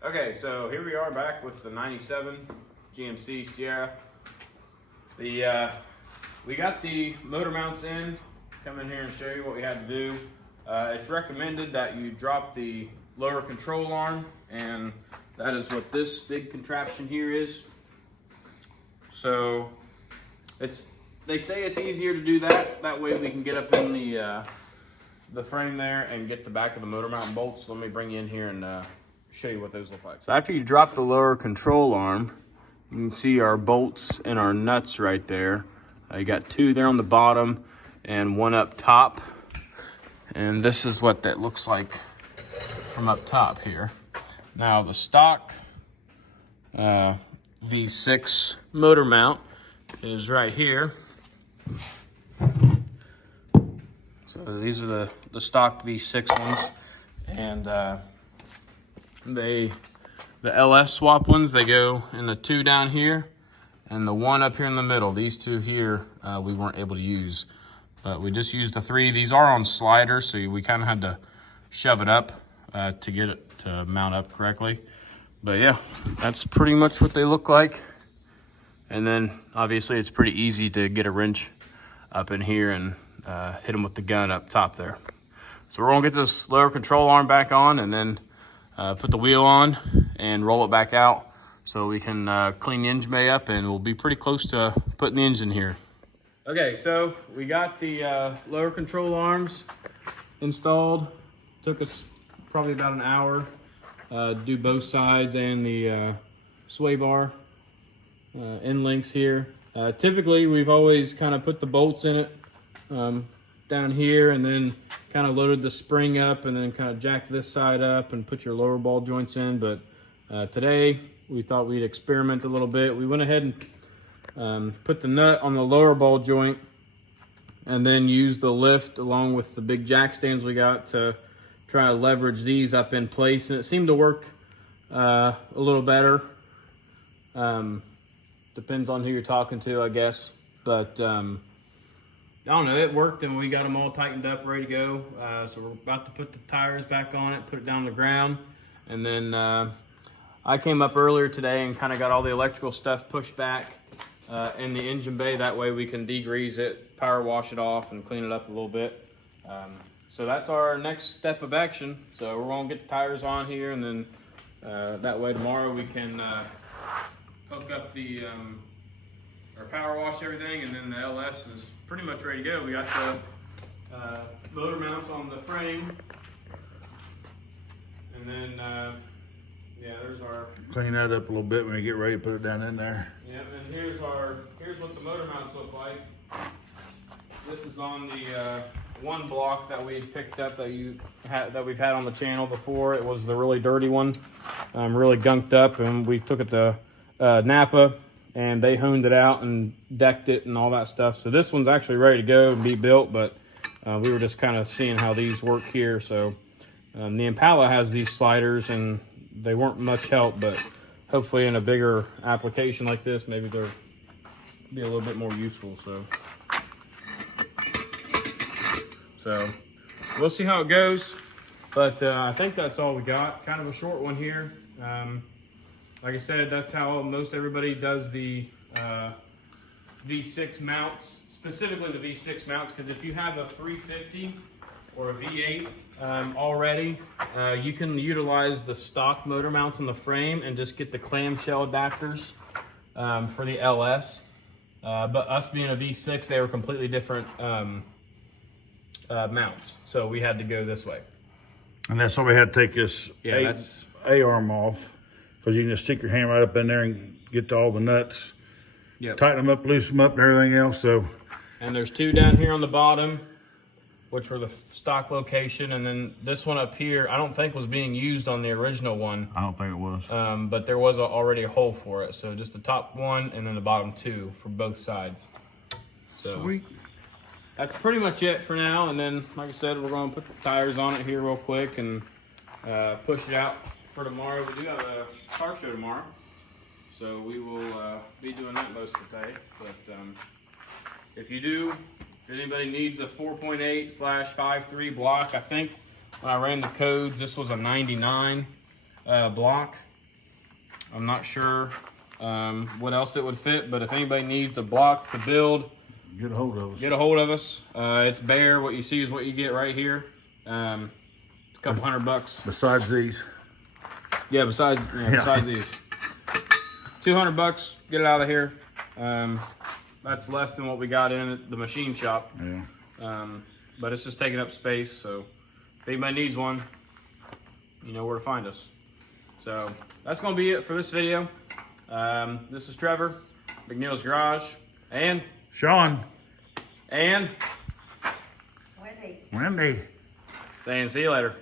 Okay, so here we are back with the 97 GMC Sierra. We got the motor mounts in. Come in here and show you what we had to do. It's recommended that you drop the lower control arm, and that is what this big contraption here is. So they say it's easier to do that. That way we can get up in the frame there and get the back of the motor mount bolts. So let me bring you in here and show you what those look like. So after you drop the lower control arm, you can see our bolts and our nuts right there. You got two there on the bottom and one up top. And this is what that looks like from up top here. Now the stock V6 motor mount is right here. So these are the stock V6 ones, and the LS swap ones, they go in the two down here and the one up here in the middle. These two here we weren't able to use, but we just used the three. These are on sliders, so we kind of had to shove it up to get it to mount up correctly. But yeah, that's pretty much what they look like. And then obviously it's pretty easy to get a wrench up in here and hit them with the gun up top there. So we're gonna get this lower control arm back on, and then put the wheel on and roll it back out so we can clean the engine bay up, and we'll be pretty close to putting the engine here. Okay, so we got the lower control arms installed. Took us probably about an hour. Do both sides and the sway bar end links here. Typically we've always kind of put the bolts in it down here, and then kind of loaded the spring up, and then kind of jacked this side up and put your lower ball joints in. But today we thought we'd experiment a little bit. We went ahead and put the nut on the lower ball joint, and then used the lift along with the big jack stands we got to try to leverage these up in place, and it seemed to work a little better. Depends on who you're talking to, I guess. But I don't know, it worked, and we got them all tightened up, ready to go. So we're about to put the tires back on it, put it down on the ground. And then I came up earlier today and kind of got all the electrical stuff pushed back in the engine bay. That way we can degrease it, power wash it off, and clean it up a little bit. So that's our next step of action. So we're gonna get the tires on here, and then that way tomorrow we can hook up the or power wash everything, and then the LS is pretty much ready to go. We got the motor mounts on the frame, and then yeah, there's our Clean that up a little bit when you get ready to put it down in there. yeah. And here's what the motor mounts look like. This is on the one block that we picked up that we've had on the channel before. It was the really dirty one, really gunked up, and we took it to Napa, and they honed it out and decked it and all that stuff. So this one's actually ready to go and be built, but we were just kind of seeing how these work here. So the Impala has these sliders, and they weren't much help, but hopefully in a bigger application like this, maybe they'll be a little bit more useful. So we'll see how it goes, but I think that's all we got. Kind of a short one here. Like I said, that's how most everybody does the V6 mounts, specifically the V6 mounts, because if you have a 350 or a V8 already, you can utilize the stock motor mounts on the frame and just get the clamshell adapters for the LS. But us being a V6, they were completely different mounts, so we had to go this way. And that's why we had to take this A-arm off, because you can just stick your hand right up in there and get to all the nuts. Yep. Tighten them up, loosen them up, and everything else. So, and there's two down here on the bottom, which were the stock location, and then this one up here I don't think was being used on the original one. I don't think it was. But there was already a hole for it, so just the top one and then the bottom two for both sides. So sweet. That's pretty much it for now, and then like I said, we're going to put the tires on it here real quick and push it out for tomorrow. We do have a car show tomorrow, so we will be doing that most of the day. But if anybody needs a 4.8/5.3 block, I think when I ran the codes, this was a 99 block. I'm not sure what else it would fit, but if anybody needs a block to build, get a hold of us. Get a hold of us. It's bare. What you see is what you get right here. It's a couple $100. Besides these. Yeah, besides these. $200, get it out of here. That's less than what we got in at the machine shop. Yeah. But it's just taking up space, so if anybody needs one, you know where to find us. So that's gonna be it for this video. This is Trevor, McNeil's Garage, and Sean. And Wendy. Wendy. saying see you later.